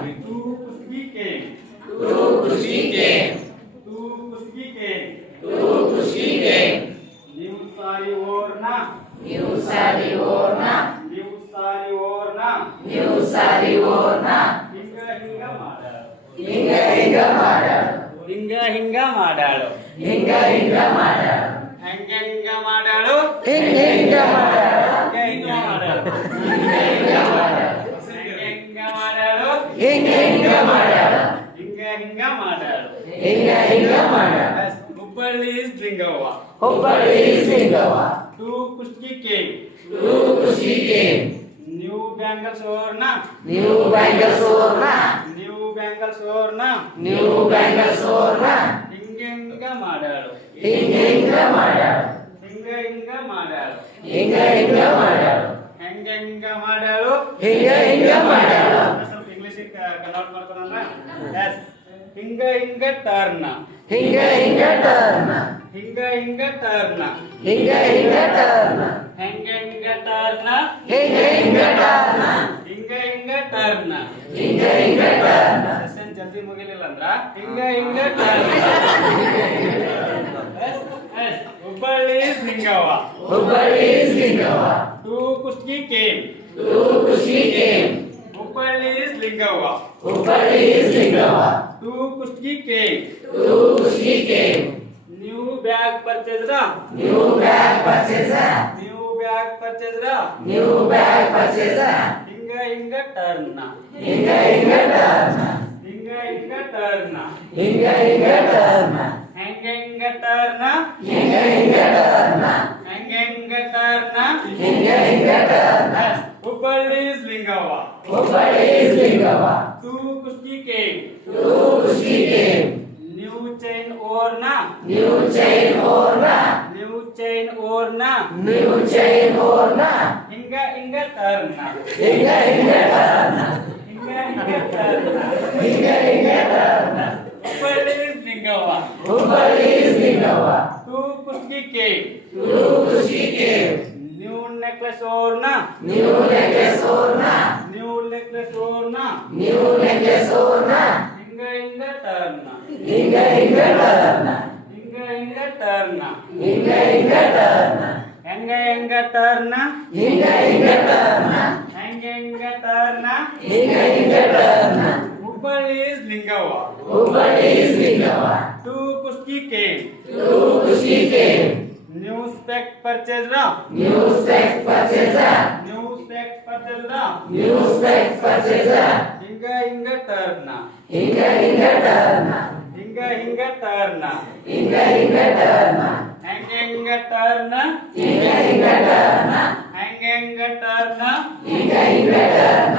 Two kuski came. Two kuski came. Two kuski came. Two kuski came. New sari orna. New sari orna. New sari orna. New sari orna. ಹಿಂಗ ಹಿಂಗ ಮಾಡಾಳು. ಹಿಂಗ ಹಿಂಗ ಮಾಡಾಳು. ಹಿಂಗ ಹಿಂಗ ಮಾಡಾಳು. ಹಿಂಗ ಹಿಂಗ ಮಾಡಾಳು. ಹೆಂಗ ಹಿಂಗ ಮಾಡಾಳು. ಹಿಂಗ ಹಿಂಗ ಮಾಡಾಳು. ಹಿಂಗ ಹಿಂಗ ಮಾಡಾಳು. ಹಿಂಗ ಹಿಂಗ ಮಾಡಾಳು. ಹೆಂಗ ಮಾಡಾಳು. ಹಿಂಗ ಹಿಂಗ ಮಾಡಾಳು. ಹಿಂಗ ಹಿಂಗ ಮಾಡಾಳು. ಹಿಂಗ ಹಿಂಗ Madal. Hubballi is Lingavva. Hubballi is Lingavva. Two kuski came. Two kuski came. New bangles orna. New bangles orna. New bangles orna. New bangles orna. ಹಿಂಗ ಹಿಂಗ ಮಾಡಾಳು. ಹಿಂಗ ಹಿಂಗ ಮಾಡಾಳು. ಹಿಂಗ ಹಿಂಗ ಮಾಡಾಳು. ಹಿಂಗ ಹಿಂಗ ಮಾಡಾಳು. ಹೆಂಗ ಹಿಂಗ ಮಾಡಾಳು. ಹಿಂಗ ಹಿಂಗ ಮಾಡಾಳು. ಸ್ವಲ್ಪ ಇಂಗ್ಲಿಷ್ ಕನ್ವರ್ಟ್ ಮಾಡ್ಕೊಂಡ್ರ ಎಸ್ ಹಿಂಗ ಹಿಂಗ ಟರ್ನ್. ಹಿಂಗ ಹಿಂಗ ಟರ್ನ್. ಹಿಂಗ ಹಿಂಗ ಟರ್ನ್. ಹಿಂಗ ಹಿಂಗ ಟರ್ನ್. ಹೆಂಗ ಹಿಂಗ ಟರ್ನ್. ಹಿಂಗ ಹಿಂಗ ಟರ್ನ್. ಹಿಂಗ ಹಿಂಗ ಟರ್ನ್. ಹಿಂಗ ಹಿಂಗ ಟರ್ನ್. ಸೆಷನ್ ಜಲ್ದಿ ಮುಗಿಲಿಲ್ಲ ಅಂದ್ರ ಹಿಂಗ ಹಿಂಗ turn. Hubballi is Lingavva. Hubballi is Lingavva. Two kuski came. Two kuski came. Hubballi is Lingavva. Hubballi is Lingavva. Two kuski came. Two kuski came. New bag purchased. New bag purchased. New bag purchased. New bag purchased. ಹಿಂಗ ಹಿಂಗ turn. ಹಿಂಗ ಹಿಂಗ turn. ಹಿಂಗ ಹಿಂಗ turn. ಹಿಂಗ ಹಿಂಗ turn. ಹೆಂಗ ಹಿಂಗ ಟರ್ನ್. ಹಿಂಗ ಹಿಂಗ ಟರ್ನ್. ಹೆಂಗ ಹಿಂಗ ಟರ್ನ್. ಹಿಂಗ ಹಿಂಗ turn. Hubballi is Lingavva. Hubballi is Lingavva. Two kuski came. Two kuski came. New chain orna. New chain orna. New chain orna. New chain orna. ಹಿಂಗ ಹಿಂಗ ಟರ್ನ್. ಹಿಂಗ ಹಿಂಗ ಟರ್ನ್. ಹಿಂಗ ಹಿಂಗ ಟರ್ನ್. ಹಿಂಗ ಹಿಂಗ turn. Hubballi is Lingavva. Hubballi is Lingavva. Two kuski came. Two kuski came. New necklace orna. New necklace orna. New necklace orna. New necklace orna. ಹಿಂಗ ಹಿಂಗ ಟರ್ನ್. ಹಿಂಗ ಹಿಂಗ ಟರ್ನ್. ಹಿಂಗ ಹಿಂಗ ಟರ್ನ್. ಹಿಂಗ ಹಿಂಗ ಟರ್ನ್. ಹೆಂಗ ಹೆಂಗ ಟರ್ನ್. ಹಿಂಗ ಹಿಂಗ ಟರ್ನ್. ಹೆಂಗ ಹೆಂಗ ಟರ್ನ್. ಹಿಂಗ ಹಿಂಗ turn. Hubballi is Lingavva. Hubballi is Lingavva. Two kuski came. Two kuski came. New spec purchased. New spec purchased. New spec purchased. New spec purchased. ಹಿಂಗ ಹಿಂಗ ಟರ್ನ್. ಹಿಂಗ ಹಿಂಗ ಟರ್ನ್. ಹಿಂಗ ಹಿಂಗ ಟರ್ನ್. ಹಿಂಗ ಹಿಂಗ ಟರ್ನ್. ಹೆಂಗ ಹೆಂಗ ಟರ್ನ್. ಹಿಂಗ ಹಿಂಗ ಟರ್ನ್. ಹೆಂಗ ಹೆಂಗ ಟರ್ನ್. ಹಿಂಗ ಹಿಂಗ ಟರ್ನ್.